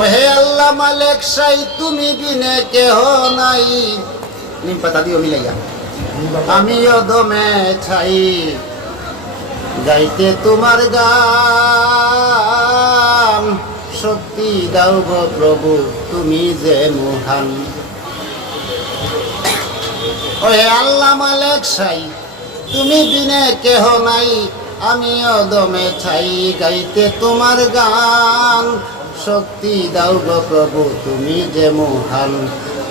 ওহে আল্লাহ মালিক সাই তুমি বিনে কেহ নাই। নিম পাতা দিও মিলাইয়া। আমি অদমে ছাই গাইতে তোমার গান। শক্তি দাও গো প্রভু তুমি যে মহান। ওহে আল্লাহ মালিক সাই তুমি বিনে কেহ নাই। আমি অদমে ছাই গাইতে তোমার গান। শক্তি দাও গো প্রভু তুমি যে মহান।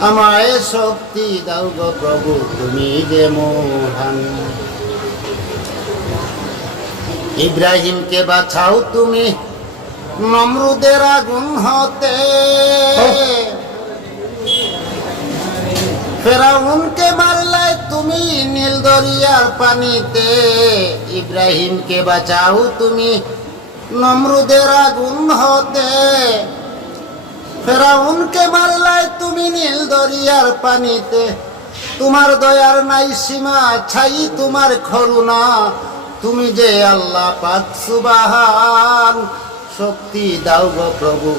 আমায় শক্তি দাও গো প্রভু তুমি যে মহান। ইব্রাহিমকে বাঁচাও তুমি নমরুদের আগুন হতে। ফেরাউনকে মারলে তুমি নীল দরিয়ার পানিতে। ইব্রাহিমকে বাঁচাও তুমি নমরুদের আগুন হতে। ফেরাউনকে মারলে তুমি নীল দরিয়ার পানিতে। তোমার দয়ার নাই সীমা ছাই তোমার করুণা। তুমি যে আল্লাহ পাক সুবহান। শক্তি দাও গো প্রভু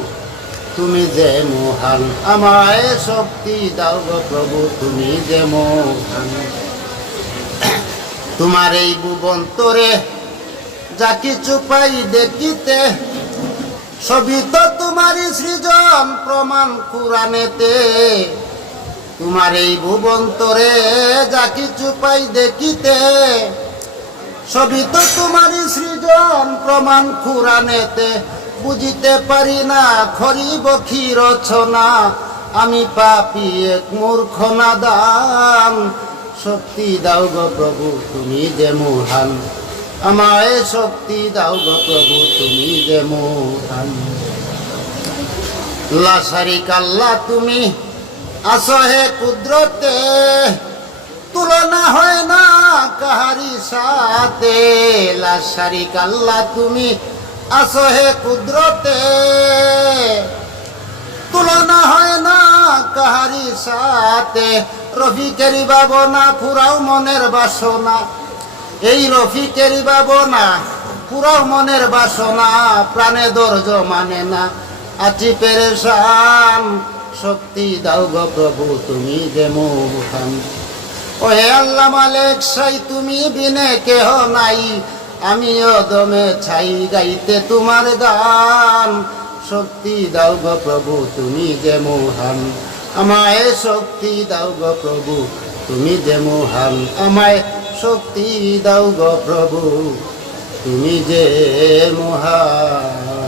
তুমি যে মহান। আমায় শক্তি দাও গো প্রভু তুমি যে মহান। তোমার এই ভুবন্তরে যা কিছু পাই দেখিতে। সবই তো তোমারই সৃজন প্রমাণ কুরআনেতে। তোমার এই ভুবন্তরে যা কিছু পাই দেখিতে। সবই তো তোমারই সৃজন প্রমাণ কুরআনেতে। বুঝিতে পারি না খরিব কি রচনা। আমি পাপী এক মূর্খ নাদান। শক্তি দাও গো প্রভু তুমি যে মহান। আমায় শক্তি দাও গো প্রভু তুমি যে মহান। লা শারিকা আল্লাহ তুমি আসো হে কুদরতে। তুলনা হয় না কাহারি সাথে। লা শারিকা আল্লাহ তুমি আসো হে কুদরতে। তুলনা হয় না কাহারি সাথে। রফিকেরই ভাবনা পুরাও মনের বাসনা। এই রফিকেরই ভাবনা পুরাও মনের বাসনা। প্রাণে ধৈর্য মানে না আছি পেরেশান। শক্তি দাও গো প্রভু তুমি যে মহান। ওহে আল্লাহ মালিক সাই তুমি বিনে কেহ নাই। আমি অদমে ছাই গাইতে তোমার গান। শক্তি দাও গো প্রভু তুমি যে মহান। আমায় শক্তি দাও গো প্রভু তুমি যে মহান। আমায় শক্তি দাও গো প্রভু তুমি যে মহান।